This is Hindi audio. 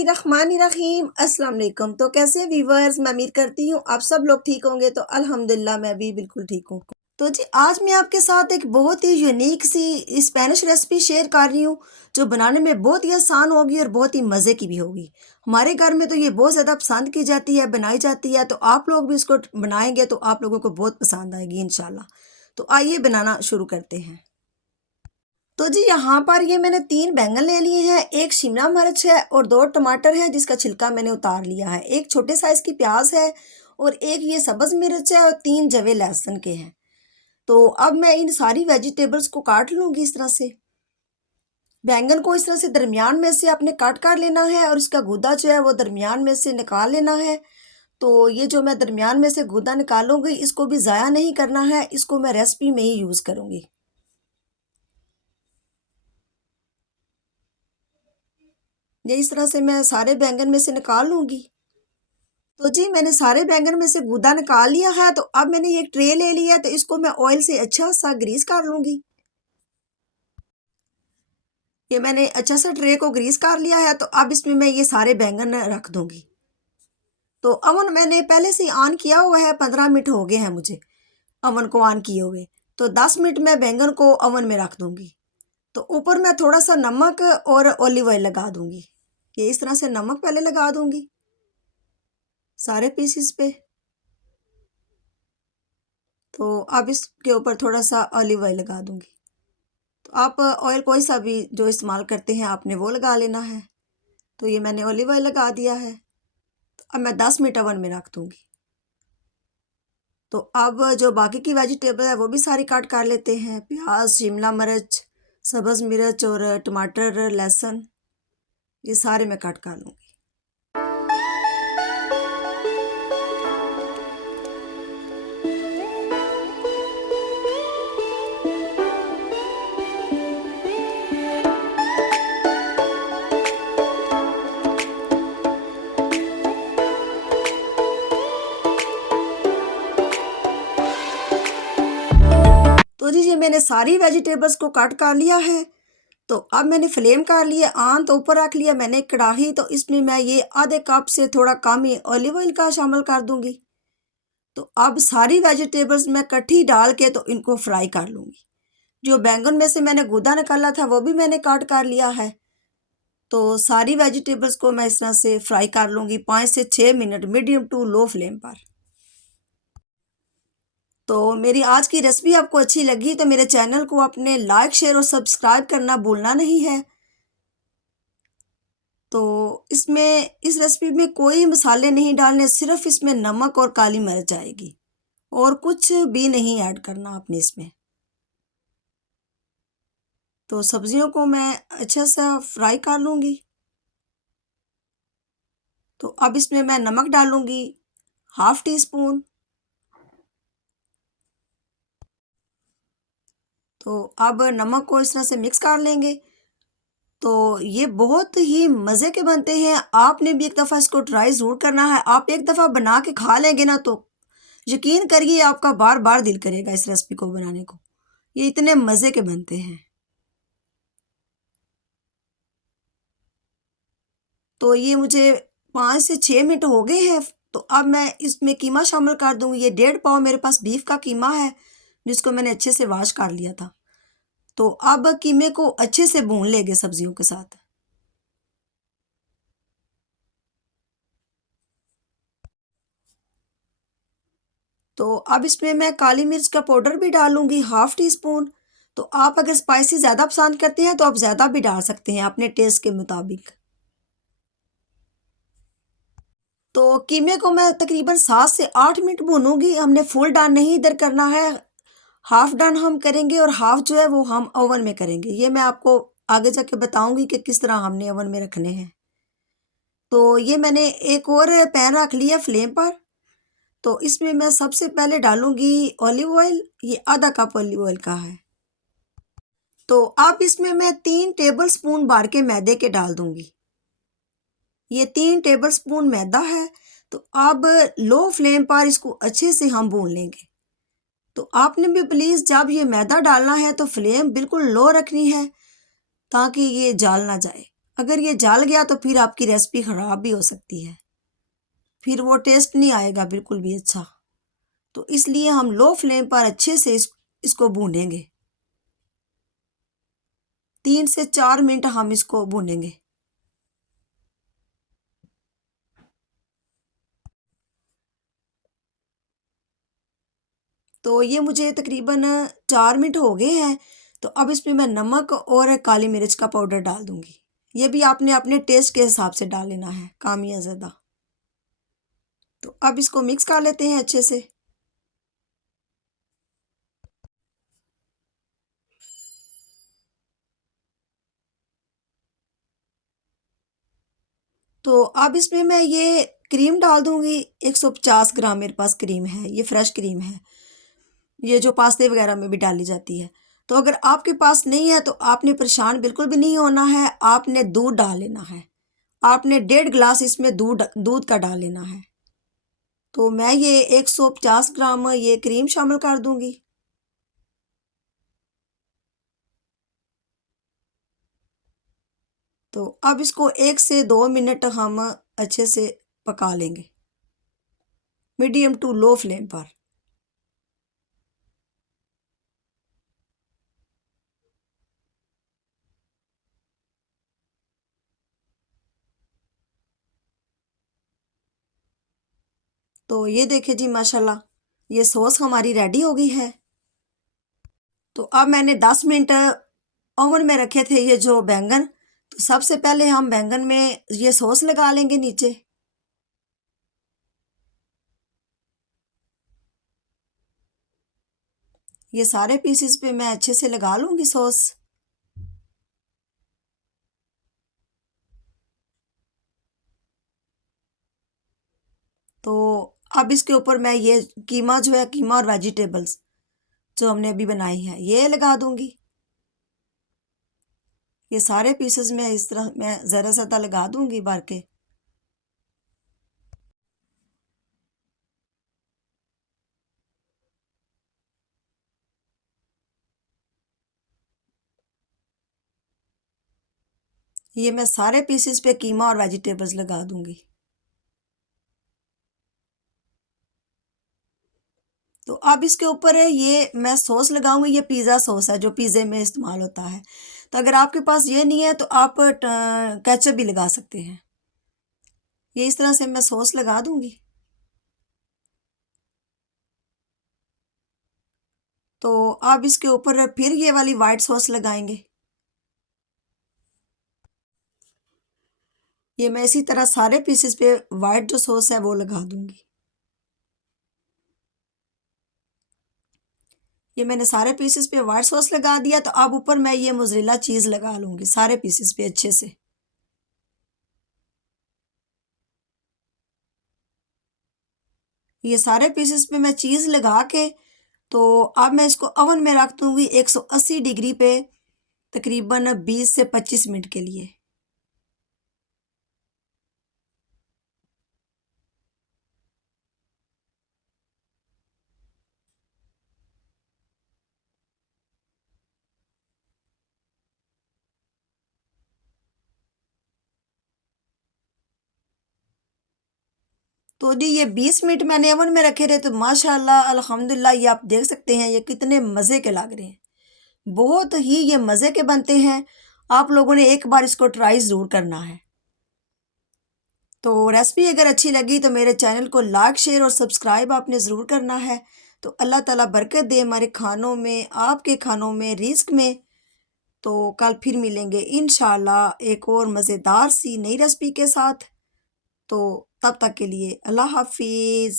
बिस्मिल्लाहिर्रहमानिर्रहीम अस्सलाम वालेकुम। तो कैसे व्यूवर्स, मैं उम्मीद करती हूँ आप सब लोग ठीक होंगे। तो अल्हम्दुलिल्लाह मैं भी बिल्कुल ठीक हूँ। तो जी आज मैं आपके साथ एक बहुत ही यूनिक सी स्पेनिश रेसिपी शेयर कर रही हूँ जो बनाने में बहुत ही आसान होगी और बहुत ही मज़े की भी होगी। हमारे घर में तो ये बहुत ज़्यादा पसंद की जाती है, बनाई जाती है। तो आप लोग भी इसको बनाएंगे तो आप लोगों को बहुत पसंद आएगी इंशाल्लाह। तो आइए बनाना शुरू करते हैं। तो जी यहाँ पर ये मैंने 3 बैंगन ले लिए हैं, 1 शिमला मिर्च है और 2 टमाटर है जिसका छिलका मैंने उतार लिया है, 1 छोटे साइज़ की प्याज है और 1 ये सब्ज़ मिर्च है और 3 जवे लहसुन के हैं। तो अब मैं इन सारी वेजिटेबल्स को काट लूँगी इस तरह से। बैंगन को इस तरह से दरमियान में से आपने काट कर लेना है और इसका गूदा जो है वो दरमियान में से निकाल लेना है। तो ये जो मैं दरमियान में से गूदा निकालूंगी इसको भी ज़ाया नहीं करना है, इसको मैं रेसिपी में ही यूज़ करूँगी। ये इस तरह से मैं सारे बैंगन में से निकाल लूँगी। तो जी मैंने सारे बैंगन में से गूदा निकाल लिया है। तो अब मैंने ये ट्रे ले लिया है तो इसको मैं ऑयल से अच्छा सा ग्रीस कर लूँगी। ये मैंने अच्छा सा ट्रे को ग्रीस कर लिया है। तो अब इसमें मैं ये सारे बैंगन रख दूँगी। तो अवन मैंने पहले से ऑन किया हुआ है, 15 मिनट हो गए हैं मुझे अवन को ऑन किए हुए। तो 10 मिनट मैं बैंगन को अवन में रख दूँगी। तो ऊपर मैं थोड़ा सा नमक और ऑलिव ऑयल लगा दूँगी। ये इस तरह से नमक पहले लगा दूँगी सारे पीसीस पे। तो अब इसके ऊपर थोड़ा सा ऑलिव ऑयल लगा दूँगी। तो आप ऑयल कोई सा भी जो इस्तेमाल करते हैं आपने वो लगा लेना है। तो ये मैंने ऑलिव ऑयल लगा दिया है। तो अब मैं 10 मिनट अवन में रख दूँगी। तो अब जो बाकी की वेजिटेबल है वो भी सारी काट कर लेते हैं। प्याज, शिमला मिर्च, सब्ज़ मिर्च और टमाटर, लहसुन, ये सारे मैं काट कर लूँगी। तो जी ये मैंने सारी वेजिटेबल्स को काट कर लिया है। तो अब मैंने फ्लेम कर लिया ऑन, तो ऊपर रख लिया मैंने कढ़ाई। तो इसमें मैं ये आधे कप से थोड़ा कम ही ऑलिव ऑयल का शामिल कर दूंगी। तो अब सारी वेजिटेबल्स मैं इकट्ठी डाल के तो इनको फ्राई कर लूँगी। जो बैंगन में से मैंने गूदा निकाला था वो भी मैंने काट कर लिया है। तो सारी वेजिटेबल्स को मैं इस तरह से फ्राई कर लूँगी 5 से 6 minute medium to low flame पर। तो मेरी आज की रेसिपी आपको अच्छी लगी तो मेरे चैनल को आपने लाइक, शेयर और सब्सक्राइब करना भूलना नहीं है। तो इसमें इस रेसिपी में कोई मसाले नहीं डालने, सिर्फ इसमें नमक और काली मिर्च आएगी और कुछ भी नहीं ऐड करना आपने इसमें। तो सब्जियों को मैं अच्छा सा फ्राई कर लूँगी। तो अब इसमें मैं नमक डालूँगी हाफ़ टी स्पून। तो अब नमक को इस तरह से मिक्स कर लेंगे। तो ये बहुत ही मज़े के बनते हैं, आपने भी एक दफ़ा इसको ट्राई ज़रूर करना है। आप एक दफ़ा बना के खा लेंगे ना तो यकीन करिए आपका बार बार दिल करेगा इस रेसिपी को बनाने को। ये इतने मज़े के बनते हैं। तो ये मुझे 5 से 6 मिनट हो गए हैं। तो अब मैं इसमें कीमा शामिल कर दूँगी। ये 1.5 पाव मेरे पास बीफ का कीमा है जिसको मैंने अच्छे से वॉश कर लिया था। तो अब कीमे को अच्छे से भून लेंगे सब्जियों के साथ। तो अब इसमें मैं काली मिर्च का पाउडर भी डालूंगी हाफ़ टी स्पून। तो आप अगर स्पाइसी ज़्यादा पसंद करते हैं तो आप ज़्यादा भी डाल सकते हैं अपने टेस्ट के मुताबिक। तो कीमे को मैं तकरीबन 7 से 8 मिनट भूनूंगी। हमने फुल डन नहीं इधर करना है, हाफ डन हम करेंगे और हाफ जो है वो हम ओवन में करेंगे। ये मैं आपको आगे जाके बताऊंगी कि किस तरह हमने ओवन में रखने हैं। तो ये मैंने एक और पैन रख लिया फ्लेम पर। तो इसमें मैं सबसे पहले डालूंगी ऑलिव ऑयल। ये आधा कप ऑलिव ऑयल का है। तो अब इसमें मैं 3 टेबल स्पून भर के मैदे के डाल दूंगी। ये 3 टेबल स्पून मैदा है। तो अब लो फ्लेम पर इसको अच्छे से हम भून लेंगे। तो आपने भी प्लीज़ जब ये मैदा डालना है तो फ्लेम बिल्कुल लो रखनी है ताकि ये जल ना जाए। अगर ये जल गया तो फिर आपकी रेसिपी ख़राब भी हो सकती है, फिर वो टेस्ट नहीं आएगा बिल्कुल भी अच्छा। तो इसलिए हम लो फ्लेम पर अच्छे से इसको भूनेंगे। 3 से 4 मिनट हम इसको भूनेंगे। तो ये मुझे तकरीबन 4 मिनट हो गए हैं। तो अब इसमें मैं नमक और काली मिर्च का पाउडर डाल दूंगी। ये भी आपने अपने टेस्ट के हिसाब से डाल लेना है, कम या ज़्यादा। तो अब इसको मिक्स कर लेते हैं अच्छे से। तो अब इसमें मैं ये क्रीम डाल दूंगी। 150 ग्राम मेरे पास क्रीम है, ये फ्रेश क्रीम है, ये जो पास्ते वगैरह में भी डाली जाती है। तो अगर आपके पास नहीं है तो आपने परेशान बिल्कुल भी नहीं होना है, आपने दूध डाल लेना है। आपने 1.5 गिलास इसमें दूध दूध का डाल लेना है। तो मैं ये 150 ग्राम ये क्रीम शामिल कर दूंगी। तो अब इसको 1 से 2 मिनट हम अच्छे से पका लेंगे, मीडियम टू लो फ्लेम पर। तो ये देखिए जी, माशाल्लाह ये सॉस हमारी रेडी हो गई है। तो अब मैंने 10 मिनट ओवन में रखे थे ये जो बैंगन। तो सबसे पहले हम बैंगन में ये सॉस लगा लेंगे नीचे। ये सारे पीसेस पे मैं अच्छे से लगा लूँगी सॉस। तो अब इसके ऊपर मैं ये कीमा जो है, कीमा और वेजिटेबल्स जो हमने अभी बनाई है, ये लगा दूँगी। ये सारे पीसेस में इस तरह मैं ज़रा ज़्यादा लगा दूँगी भर के। ये मैं सारे पीसेस पे कीमा और वेजिटेबल्स लगा दूँगी। तो अब इसके ऊपर ये मैं सॉस लगाऊंगी। ये पिज़्ज़ा सॉस है जो पिज़्ज़े में इस्तेमाल होता है। तो अगर आपके पास ये नहीं है तो आप केचप भी लगा सकते हैं। ये इस तरह से मैं सॉस लगा दूंगी। तो अब इसके ऊपर फिर ये वाली वाइट सॉस लगाएंगे। ये मैं इसी तरह सारे पीसेस पे वाइट जो सॉस है वो लगा दूंगी। ये मैंने सारे पीसेस पे वाइट सॉस लगा दिया। तो अब ऊपर मैं ये मोज़रेला चीज़ लगा लूँगी सारे पीसेस पे अच्छे से। ये सारे पीसेस पे मैं चीज़ लगा के तो अब मैं इसको ओवन में रख दूँगी 180 डिग्री पे तकरीबन 20 से 25 मिनट के लिए। तो जी ये 20 मिनट मैंने ओवन में रखे रहे। तो माशाल्लाह अल्हम्दुलिल्लाह ये आप देख सकते हैं ये कितने मज़े के लग रहे हैं। बहुत ही ये मज़े के बनते हैं। आप लोगों ने एक बार इसको ट्राई ज़रूर करना है। तो रेसिपी अगर अच्छी लगी तो मेरे चैनल को लाइक शेयर और सब्सक्राइब आपने ज़रूर करना है। तो अल्लाह ताला बरकत दे हमारे खानों में, आपके खानों में, रिज़्क में। तो कल फिर मिलेंगे इंशाल्लाह एक और मज़ेदार सी नई रेसिपी के साथ। तो तब तक के लिए अल्लाह हाफिज़।